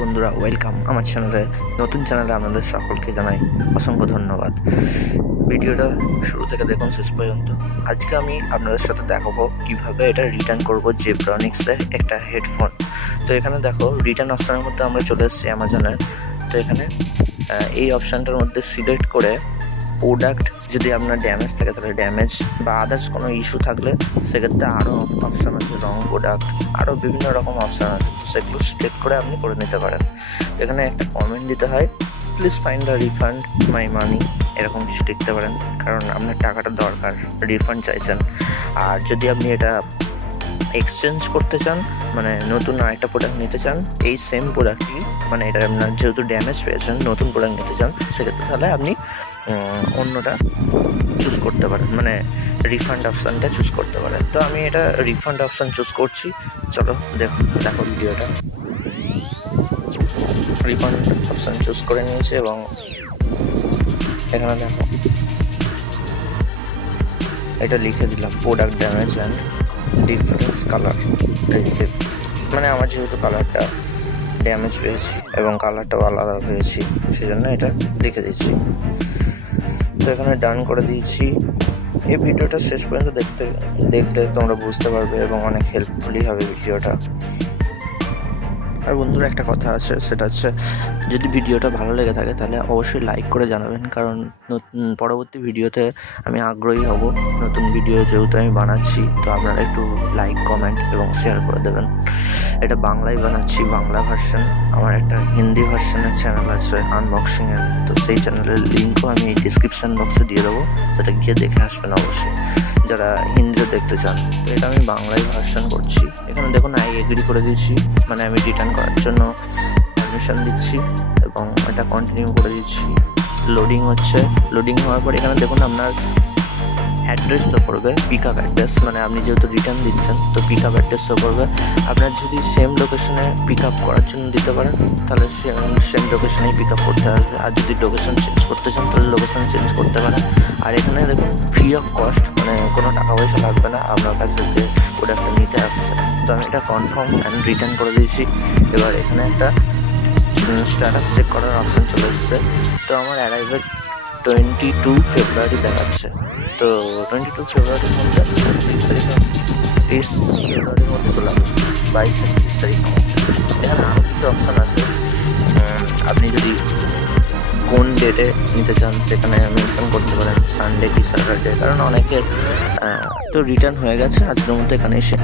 বন্ধুরা ওয়েলকাম আমার চ্যানেলে। নতুন চ্যানেলে আপনাদের সকলকে জানাই অসংখ্য ধন্যবাদ। ভিডিওটা শুরু থেকে দেখুন শেষ পর্যন্ত। আজকে আমি আপনাদের সাথে দেখাবো কিভাবে এটা রিটার্ন করব জেব্রনিক্সের একটা হেডফোন। তো এখানে দেখো রিটার্ন অপশানের মধ্যে আমরা চলে এসেছি অ্যামাজনের। তো এখানে এই অপশানটার মধ্যে সিলেক্ট করে প্রোডাক্ট যদি আপনার ড্যামেজ থাকে তাহলে ড্যামেজ বা আদার্স কোনো ইস্যু থাকলে সেক্ষেত্রে আরও অপশান আছে, রং প্রোডাক্ট, আরও বিভিন্ন রকম অপশান আছে, সেগুলো সিলেক্ট করে আপনি করে নিতে পারেন। এখানে একটা কমেন্ট দিতে হয়, প্লিজ ফাইন্ড দ্য রিফান্ড মাই মানি, এরকম কিছু লিখতে পারেন, কারণ আপনার টাকাটা দরকার, রিফান্ড চাইছেন। আর যদি আপনি এটা এক্সচেঞ্জ করতে চান, মানে নতুন আরেকটা প্রোডাক্ট নিতে চান, এই সেম প্রোডাক্টই মানে এটা আপনার যেহেতু ড্যামেজ পেয়েছেন নতুন প্রোডাক্ট নিতে চান, সেক্ষেত্রে তাহলে আপনি অন্যটা চুজ করতে পারেন, মানে রিফান্ড অপশানটা চুজ করতে পারেন। তো আমি এটা রিফান্ড অপশান চুজ করছি। চলো দেখো ভিডিওটা। রিফান্ড অপশান চুজ করে নিয়েছি এবং এখানে দেখো এটা লিখে দিলাম product damage and difference colour receive, মানে আমার যেহেতু কালারটা ড্যামেজ পেয়েছি এবং কালারটাও আলাদা পেয়েছি সেজন্য এটা লিখে দিচ্ছি। তো এখানে ডান করে দিয়েছি। এই ভিডিওটা শেষ পর্যন্ত দেখলে তোমরা বুঝতে পারবে এবং অনেক হেল্পফুলি হবে ভিডিওটা। আর বন্ধুরা একটা কথা আছে, সেটা হচ্ছে যদি ভিডিওটা ভালো লেগে থাকে তাহলে অবশ্যই লাইক করে জানাবেন, কারণ পরবর্তী ভিডিওতে আমি আগ্রহী হব। নতুন ভিডিও যেহেতু আমি বানাচ্ছি, তো আপনারা একটু লাইক, কমেন্ট এবং শেয়ার করে দেবেন। এটা বাংলায় বানাচ্ছি, বাংলা ভার্সন। আমার একটা হিন্দি ভার্সনের চ্যানেল আছে আনবক্সিংয়ের, তো সেই চ্যানেলের লিঙ্কও আমি ডিসক্রিপশান বক্সে দিয়ে দেবো, সেটা গিয়ে দেখে আসবেন অবশ্যই যারা হিন্দিতে দেখতে চান। তো এটা আমি বাংলায় ভার্সন করছি। এখানে দেখুন আই এগ্রি করে দিচ্ছি, মানে আমি রিটার্ন করার জন্য পারমিশন দিচ্ছি এবং এটা কন্টিনিউ করে দিচ্ছি। লোডিং হচ্ছে, লোডিং হওয়ার পর এখানে দেখুন আপনার অ্যাড্রেস শো করবে, পিক আপ অ্যাড্রেস, মানে আপনি যেহেতু রিটার্ন দিচ্ছেন তো পিক আপ অ্যাড্রেস শো করবে। আপনার যদি সেম লোকেশনে পিক আপ করার জন্য দিতে পারেন তাহলে সেম লোকেশনেই পিক আপ করতে আসবে, আর যদি লোকেশন চেঞ্জ করতে চান তাহলে লোকেশন চেঞ্জ করতে পারেন। আর এখানে দেখুন ফ্রি অফ কস্ট, মানে কোনো টাকা পয়সা লাগবে না আপনার কাছে যে প্রোডাক্টটা নিতে আসছে। তো আমি এটা কনফার্ম অ্যান্ড রিটার্ন করে দিয়েছি। এবার এখানে একটা স্ট্যাটাস চেক করার অপশান চলে এসছে। তো আমার অ্যারাইভেল 22 ফেব্রুয়ারি দেখাচ্ছে। তো 22 ফেব্রুয়ারির মধ্যে 30 ফেব্রুয়ারির মধ্যে চলে আসবে, 22 থেকে 30 তারিখ। এখানে আরও কিছু অপশান আছে, আপনি যদি কোন ডেটে নিতে চান সেখানে মেনশন করতে পারেন, সানডে কি স্যাটারডে, কারণ অনেকের তো রিটার্ন হয়ে গেছে। আজকের মধ্যে এখানে এসে